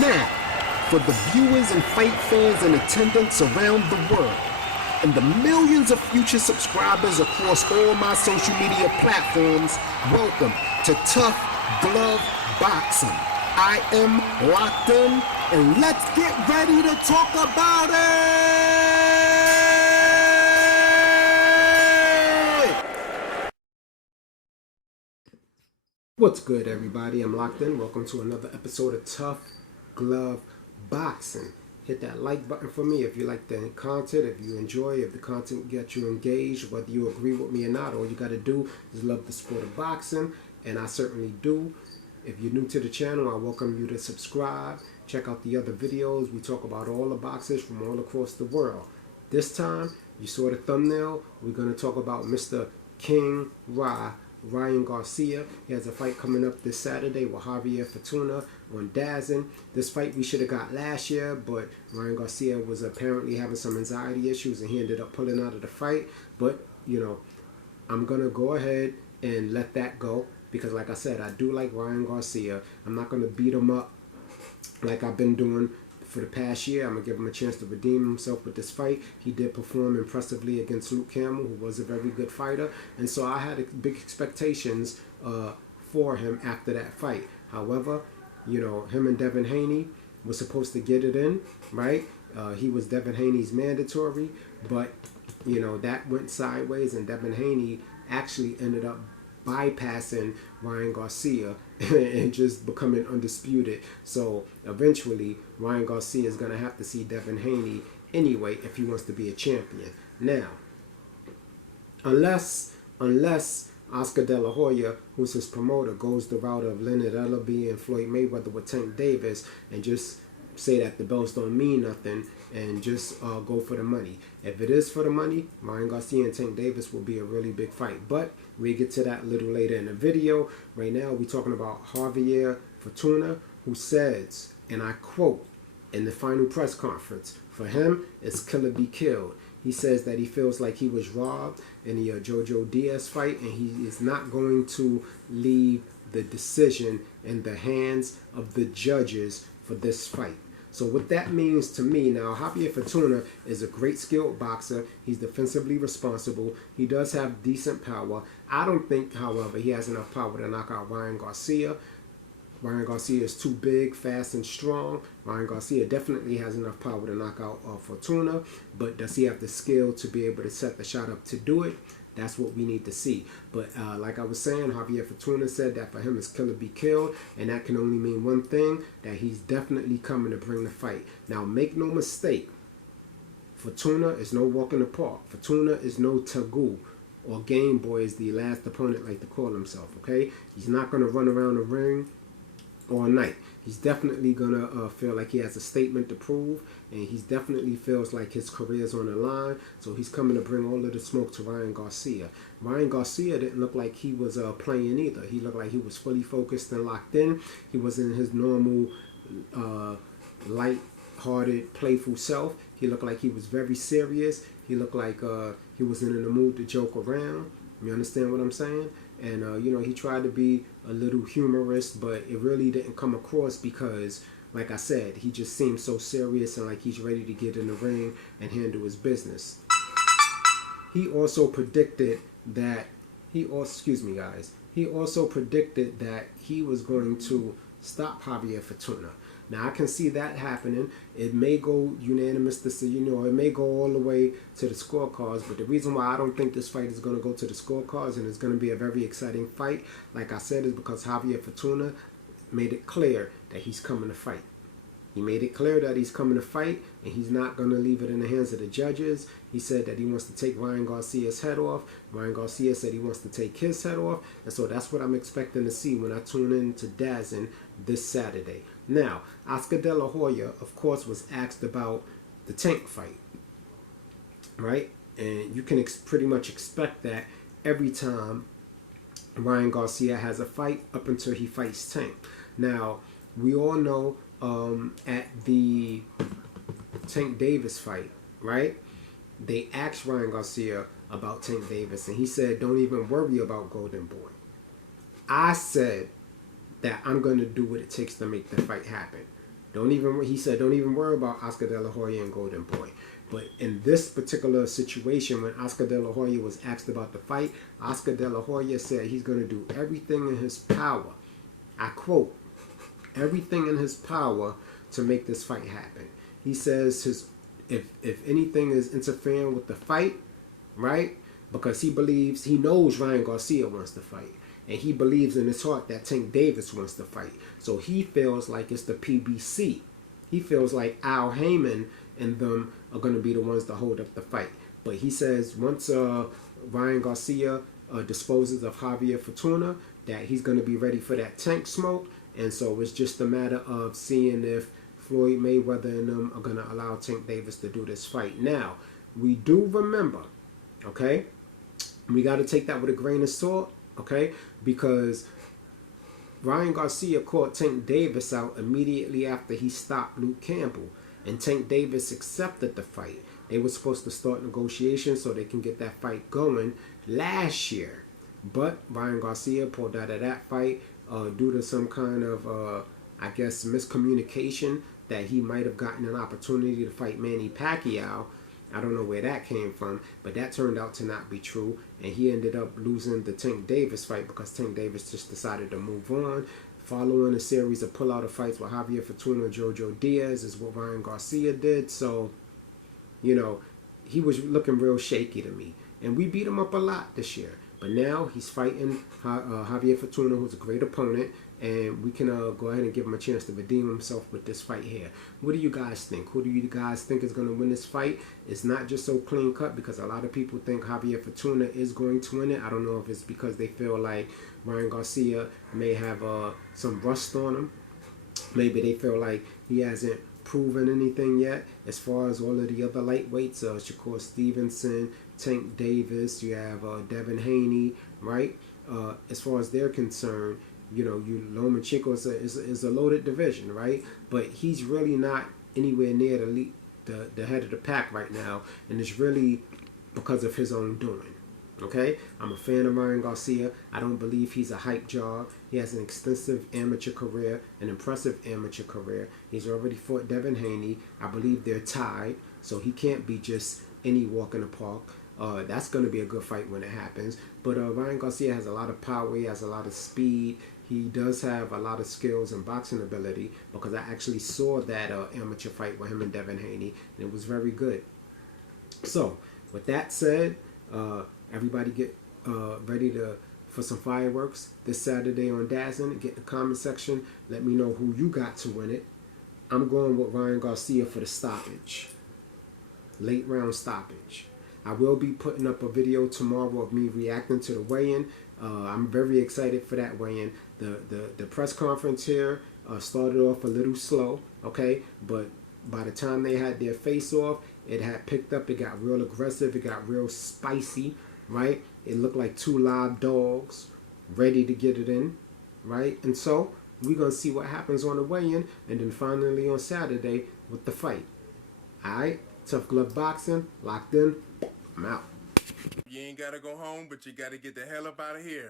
Now, for the viewers and fight fans in attendance around the world, and the millions of future subscribers across all my social media platforms, welcome to Tough Glove Boxing. I am locked in, and let's get ready to talk about it! What's good, everybody? I'm locked in. Welcome to another episode of Tough Glove Boxing. Hit that like button for me if you like the content, if you enjoy, if the content gets you engaged, whether you agree with me or not. All you got to do is love the sport of boxing, and I certainly do. If you're new to the channel, I welcome you to subscribe. Check out the other videos. We talk about all the boxers from all across the world. This time, you saw the thumbnail. We're going to talk about Mr. King Ryan Garcia. He has a fight coming up this Saturday with Javier Fortuna on DAZN. This fight we should have got last year, but Ryan Garcia was apparently having some anxiety issues and he ended up pulling out of the fight. But, you know, I'm going to go ahead and let that go because, like I said, I do like Ryan Garcia. I'm not going to beat him up like I've been doing for the past year. I'm going to give him a chance to redeem himself with this fight. He did perform impressively against Luke Campbell, who was a very good fighter. And so I had big expectations for him after that fight. However, you know, him and Devin Haney were supposed to get it in, right? He was Devin Haney's mandatory, but, you know, that went sideways, and Devin Haney actually ended up bypassing Ryan Garcia and just becoming undisputed. So eventually Ryan Garcia is going to have to see Devin Haney anyway if he wants to be a champion. Now, unless Oscar Dela Hoya, who's his promoter, goes the route of Leonard Ellerbe and Floyd Mayweather with Tank Davis and just say that the belts don't mean nothing and just go for the money. If it is for the money, Ryan Garcia and Tank Davis will be a really big fight. But we'll get to that a little later in the video. Right now, we're talking about Javier Fortuna, who says, and I quote, in the final press conference, for him, it's kill or be killed. He says that he feels like he was robbed in the Jojo Diaz fight, and he is not going to leave the decision in the hands of the judges for this fight. So what that means to me now, Javier Fortuna is a great skilled boxer. He's defensively responsible. He does have decent power. I don't think, however, he has enough power to knock out Ryan Garcia. Ryan Garcia is too big, fast, and strong. Ryan Garcia definitely has enough power to knock out Fortuna, but does he have the skill to be able to set the shot up to do it? That's what we need to see. But like I was saying, Javier Fortuna said that for him it's kill or be killed, and that can only mean one thing, that he's definitely coming to bring the fight. Now, make no mistake, Fortuna is no walk in the park. Fortuna is no Tagoo or Game Boy, as the last opponent like to call himself, okay? He's not going to run around the ring all night. He's definitely going to feel like he has a statement to prove, and he definitely feels like his career is on the line, so he's coming to bring all of the smoke to Ryan Garcia. Ryan Garcia didn't look like he was playing either. He looked like he was fully focused and locked in. He wasn't his normal light-hearted, playful self. He looked like he was very serious. He looked like he wasn't in the mood to joke around. You understand what I'm saying? And, you know, he tried to be a little humorous, but it really didn't come across because, like I said, he just seemed so serious and like he's ready to get in the ring and handle his business. He also predicted that, he also predicted that he was going to stop Javier Fortuna. Now, I can see that happening. It may go unanimous decision, or it may go all the way to the scorecards. But the reason why I don't think this fight is going to go to the scorecards and it's going to be a very exciting fight, like I said, is because Javier Fortuna made it clear that he's coming to fight. He made it clear that he's coming to fight, and he's not going to leave it in the hands of the judges. He said that he wants to take Ryan Garcia's head off. Ryan Garcia said he wants to take his head off. And so that's what I'm expecting to see when I tune in to DAZN this Saturday. Now, Oscar De La Hoya, of course, was asked about the Tank fight, right? And you can pretty much expect that every time Ryan Garcia has a fight up until he fights Tank. Now, we all know at the Tank Davis fight, right? They asked Ryan Garcia about Tank Davis, and he said, don't even worry about Golden Boy. I said that I'm going to do what it takes to make the fight happen. He said, don't even worry about Oscar De La Hoya and Golden Boy. But in this particular situation, when Oscar De La Hoya was asked about the fight, Oscar De La Hoya said he's going to do everything in his power. I quote, everything in his power to make this fight happen. He says if anything is interfering with the fight, right? Because he knows Ryan Garcia wants to fight. And he believes in his heart that Tank Davis wants to fight. So he feels like it's the PBC. He feels like Al Heyman and them are going to be the ones to hold up the fight. But he says once Ryan Garcia disposes of Javier Fortuna, that he's going to be ready for that Tank smoke. And so it's just a matter of seeing if Floyd Mayweather and them are going to allow Tank Davis to do this fight. Now, we do remember, okay, we got to take that with a grain of salt, okay, because Ryan Garcia caught Tank Davis out immediately after he stopped Luke Campbell, and Tank Davis accepted the fight. They were supposed to start negotiations so they can get that fight going last year, but Ryan Garcia pulled out of that fight due to some kind of, I guess, miscommunication that he might have gotten an opportunity to fight Manny Pacquiao. I don't know where that came from, but that turned out to not be true, and he ended up losing the Tank Davis fight because Tank Davis just decided to move on. Following a series of pull-out fights with Javier Fortuna and Jojo Diaz is what Ryan Garcia did. So, you know, he was looking real shaky to me, and we beat him up a lot this year. But now he's fighting Javier Fortuna, who's a great opponent, and we can go ahead and give him a chance to redeem himself with this fight here. What do you guys think? Who do you guys think is going to win this fight? It's not just so clean cut because a lot of people think Javier Fortuna is going to win it. I don't know if it's because they feel like Ryan Garcia may have some rust on him. Maybe they feel like he hasn't proven anything yet as far as all of the other lightweights. Shakur Stevenson, Tank Davis, you have Devin Haney, right? As far as they're concerned, you know, Lomachenko is a loaded division, right? But he's really not anywhere near the head of the pack right now, and it's really because of his own doing. Okay, I'm a fan of Ryan Garcia. I don't believe he's a hype job. He has an extensive amateur career, an impressive amateur career. He's already fought Devin Haney. I believe they're tied, so he can't be just any walk in the park. That's going to be a good fight when it happens. But Ryan Garcia has a lot of power. He has a lot of speed. He does have a lot of skills and boxing ability because I actually saw that amateur fight with him and Devin Haney, and it was very good. So, with that said, everybody get ready for some fireworks this Saturday on DAZN. Get in the comment section. Let me know who you got to win it. I'm going with Ryan Garcia for the stoppage. Late round stoppage. I will be putting up a video tomorrow of me reacting to the weigh-in. I'm very excited for that weigh-in. The press conference here started off a little slow, okay? But by the time they had their face-off, it had picked up. It got real aggressive. It got real spicy, right? It looked like two live dogs ready to get it in, right? And so we're going to see what happens on the weigh-in, and then finally on Saturday with the fight. All right? Tough Glove Boxing, locked in. I'm out. You ain't got to go home, but you got to get the hell up out of here.